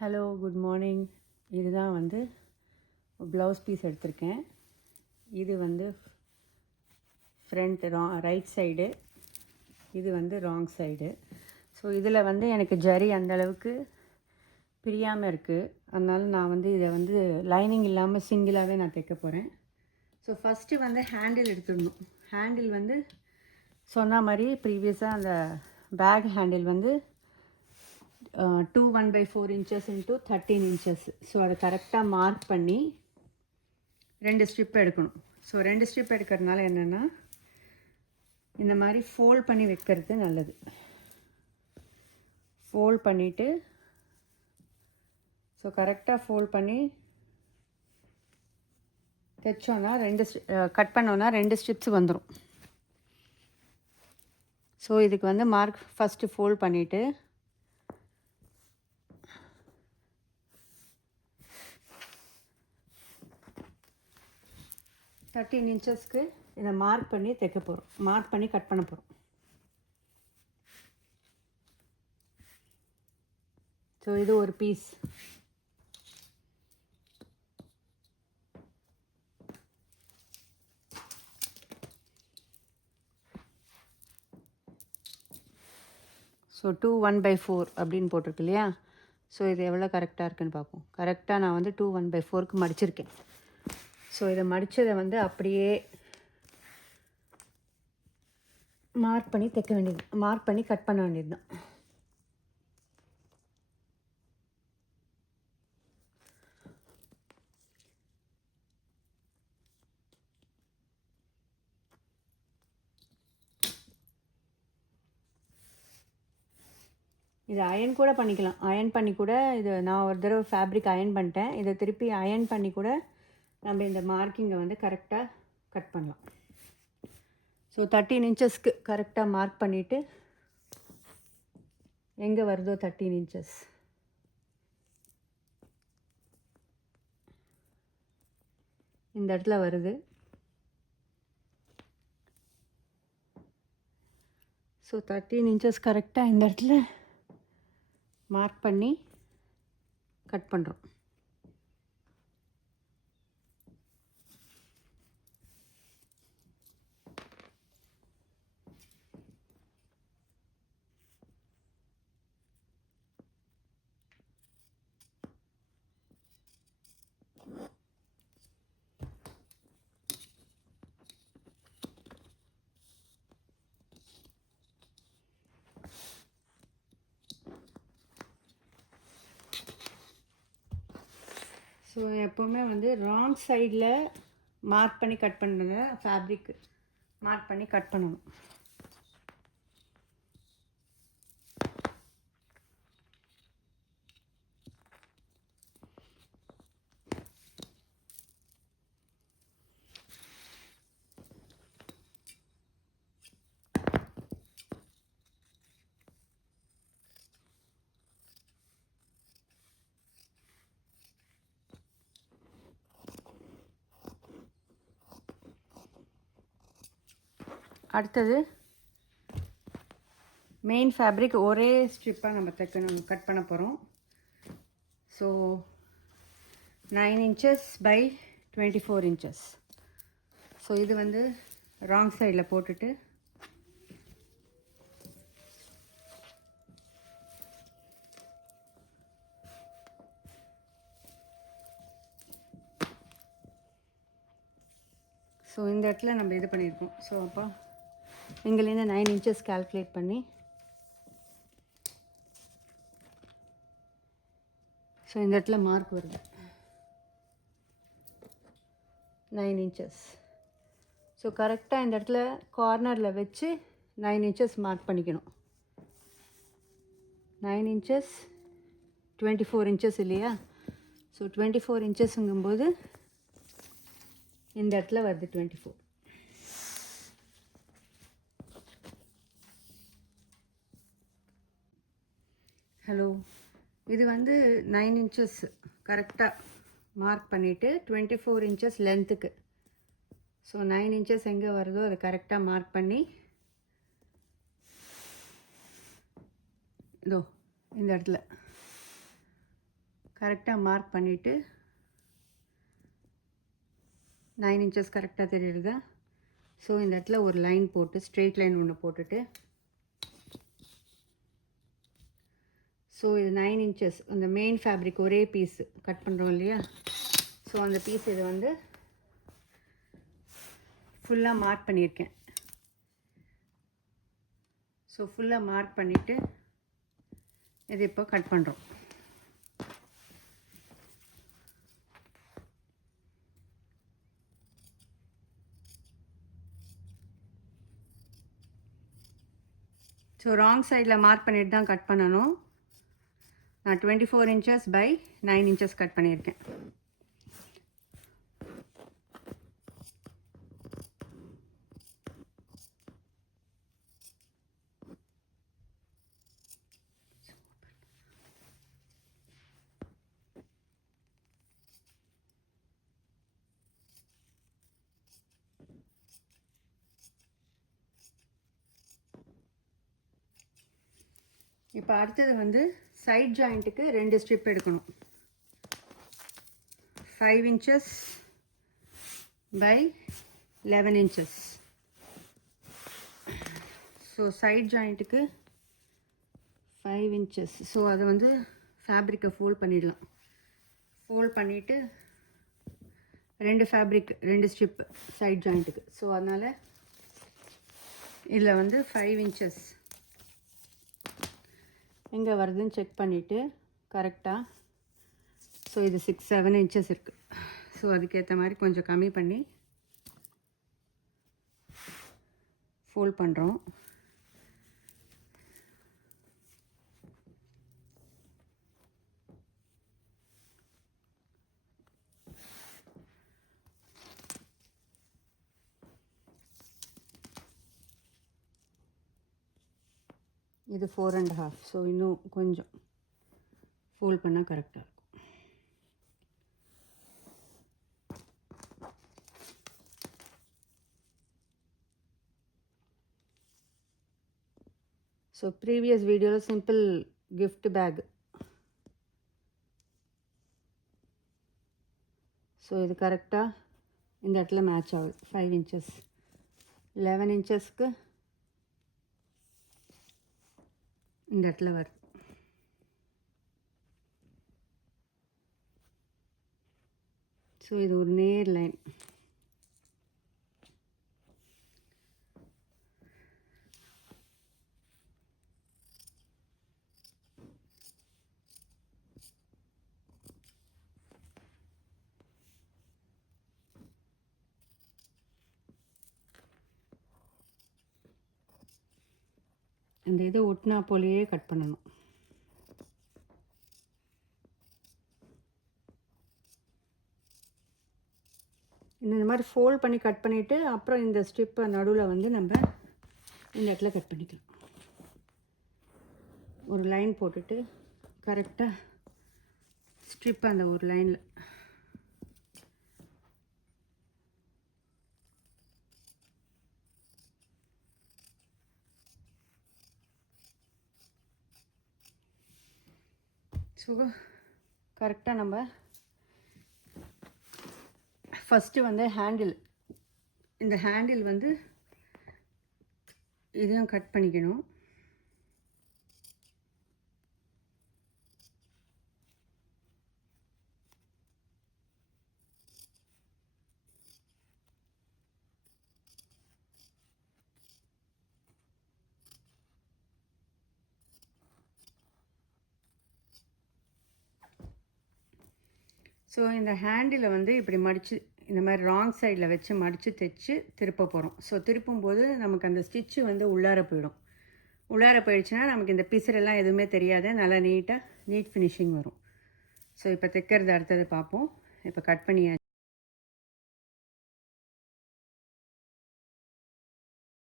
Hello, good morning. இதுதான் வந்து blouse piece எடுத்திருக்கேன். இது வந்து ஃப்ரண்ட் ரைட் சைடு, இது வந்து ராங் சைடு. ஸோ இதில் வந்து எனக்கு ஜரி அந்தளவுக்கு பிரியாமல் இருக்குது. அதனால் நான் வந்து இதை வந்து லைனிங் இல்லாமல் சிங்கிளாகவே நான் தைக்க போகிறேன். ஸோ ஃபஸ்ட்டு வந்து ஹேண்டில் எடுத்துடணும். ஹேண்டில் வந்து சொன்ன மாதிரி ப்ரீவியஸாக அந்த பேக் ஹேண்டில் வந்து 2 1/4 inches into 13 inches. ஸோ அதை கரெக்டாக மார்க் பண்ணி 2 ஸ்ட்ரிப் எடுக்கணும். ஸோ 2 ஸ்ட்ரிப் எடுக்கிறதுனால என்னென்னா இந்த மாதிரி ஃபோல்ட் பண்ணி வைக்கிறது நல்லது. ஃபோல்ட் பண்ணிவிட்டு ஸோ கரெக்டாக ஃபோல்ட் பண்ணி தைச்சோன்னா கட் பண்ணோன்னா 2 ஸ்ட்ரிப்ஸ் வந்துடும். ஸோ இதுக்கு வந்து மார்க் ஃபஸ்ட்டு ஃபோல்ட் பண்ணிவிட்டு தேர்ட்டீன் இன்ச்சஸ்க்கு இதை மார்க் பண்ணி தைக்க போகிறோம். மார்க் பண்ணி கட் பண்ண போகிறோம். ஸோ இது ஒரு பீஸ். ஸோ 2 1/4 அப்படின்னு போட்டிருக்கு இல்லையா? ஸோ இது எவ்வளோ கரெக்டாக இருக்குதுன்னு பார்ப்போம். கரெக்டாக நான் வந்து 2 1/4க்கு மடிச்சிருக்கேன். ஸோ இதை மடித்ததை வந்து அப்படியே மார்க் பண்ணி தைக்க வேண்டியது, மார்க் பண்ணி கட் பண்ண வேண்டியது தான். இதை அயன் கூட பண்ணிக்கலாம். அயன் பண்ணி கூட இது நான் ஒரு தடவை ஃபேப்ரிக் அயன் பண்ணிட்டேன். இதை திருப்பி அயன் பண்ணி கூட நம்ம இந்த மார்க்கிங்கை வந்து கரெக்டாக கட் பண்ணலாம். ஸோ 13 இன்ச்சஸ்க்கு கரெக்டாக மார்க் பண்ணிவிட்டு எங்கே வருதோ 13 இன்ச்சஸ் இந்த இடத்துல வருது. ஸோ 13 இன்ச்சஸ் கரெக்டாக இந்த இடத்துல மார்க் பண்ணி கட் பண்ணுறோம். ஸோ எப்போவுமே வந்து ராங் சைடில் மார்க் பண்ணி கட் பண்ணுறத ஃபேப்ரிக் மார்க் பண்ணி கட் பண்ணணும். அடுத்தது மெயின் ஃபேப்ரிக் ஒரே ஸ்ட்ரிப்பாக நம்ம கட் பண்ண போகிறோம். So 9 inches by 24 inches. So இது வந்து ராங் சைடில் போட்டுட்டு ஸோ இந்த இடத்துல நம்ம இது பண்ணியிருக்கோம். ஸோ அப்போ இங்கேருந்து 9 inches கால்குலேட் பண்ணி ஸோ இந்த இடத்துல மார்க் வருது 9 inches. ஸோ கரெக்டாக இந்த இடத்துல கார்னரில் வச்சு 9 inches மார்க் பண்ணிக்கணும். 9 inches 24 inches இல்லையா? ஸோ 24 inchesங்கும்போது இந்த இடத்துல வருது 24. ஹலோ, இது வந்து 9 inches கரெக்டாக மார்க் பண்ணிவிட்டு 24 inches லென்த்துக்கு. ஸோ 9 inches எங்கே வருதோ அதை கரெக்டாக மார்க் பண்ணி இதோ இந்த இடத்துல கரெக்டாக மார்க் பண்ணிவிட்டு 9 inches கரெக்டாக தெரியுறதா? ஸோ இந்த இடத்துல ஒரு லைன் போட்டு ஸ்ட்ரெயிட் லைன் ஒன்று போட்டுட்டு, ஸோ இது 9 inches அந்த மெயின் ஃபேப்ரிக் ஒரே பீஸ் கட் பண்ணுறோம் இல்லையா? ஸோ அந்த பீஸ் இது வந்து ஃபுல்லாக மார்க் பண்ணியிருக்கேன். ஸோ ஃபுல்லாக மார்க் பண்ணிவிட்டு இது இப்போ கட் பண்ணுறோம். ஸோ ராங் சைடில் மார்க் பண்ணிட்டு தான் கட் பண்ணணும். நான் 24 inches by 9 inches கட் பண்ணியிருக்கேன். இப்போ அடுத்தது வந்து சைட் ஜாயிண்ட்டுக்கு 2 ஸ்ட்ரிப் எடுக்கணும். 5 inches by 11 inches. So side ஜாயிண்ட்டுக்கு 5 inches. ஸோ அதை வந்து ஃபேப்ரிக்கை ஃபோல்ட் பண்ணிடலாம். ஃபோல்ட் பண்ணிவிட்டு 2 ஸ்ட்ரிப் சைட் ஜாயிண்ட்டுக்கு. ஸோ அதனால் இதில் வந்து 5 inches எங்கே வருதுன்னு செக் பண்ணிவிட்டு கரெக்டாக, ஸோ இது 6-7 inches இருக்குது. ஸோ அதுக்கேற்ற மாதிரி கொஞ்சம் கம்மி பண்ணி ஃபோல்ட் பண்ணுறோம். இது 4.5. ஸோ இன்னும் கொஞ்சம் ஃபோல்ட் பண்ணால் கரெக்டாக இருக்கும். ஸோ ப்ரீவியஸ் வீடியோவில் சிம்பிள் கிஃப்ட் பேக். ஸோ இது கரெக்டாக இந்த இடத்துல மேட்ச் ஆகுது. 5 inches 11 inchesக்கு இந்த இடத்துல வருது. ஸோ இது ஒரு நேர் லைன். இந்த இதை ஒட்டினா போலேயே கட் பண்ணணும். இந்த மாதிரி ஃபோல்ட் பண்ணி கட் பண்ணிவிட்டு அப்புறம் இந்த ஸ்ட்ரிப்பை நடுவில் வந்து நம்ம இந்த இடத்துல கட் பண்ணிக்கலாம். ஒரு லைன் போட்டுட்டு கரெக்டாக ஸ்ட்ரிப் அந்த ஒரு லைனில் ஸோ கரெக்டாக நம்ம ஃபஸ்ட்டு வந்து ஹேண்டில், இந்த ஹேண்டில் வந்து இதையும் கட் பண்ணிக்கணும். ஸோ இந்த ஹேண்டிலை வந்து இப்படி மடித்து இந்த மாதிரி ராங் சைடில் வச்சு மடித்து தைச்சி திருப்ப போகிறோம். ஸோ திருப்பும்போது நமக்கு அந்த ஸ்டிச்சு வந்து உள்ளார போயிடும். உள்ளார போயிடுச்சுன்னா நமக்கு இந்த பிசுரெல்லாம் எதுவுமே தெரியாது, நல்லா நீட் ஃபினிஷிங் வரும். ஸோ இப்போ தைக்கிறது அடுத்தது பார்ப்போம். இப்போ கட் பண்ணியாச்சு.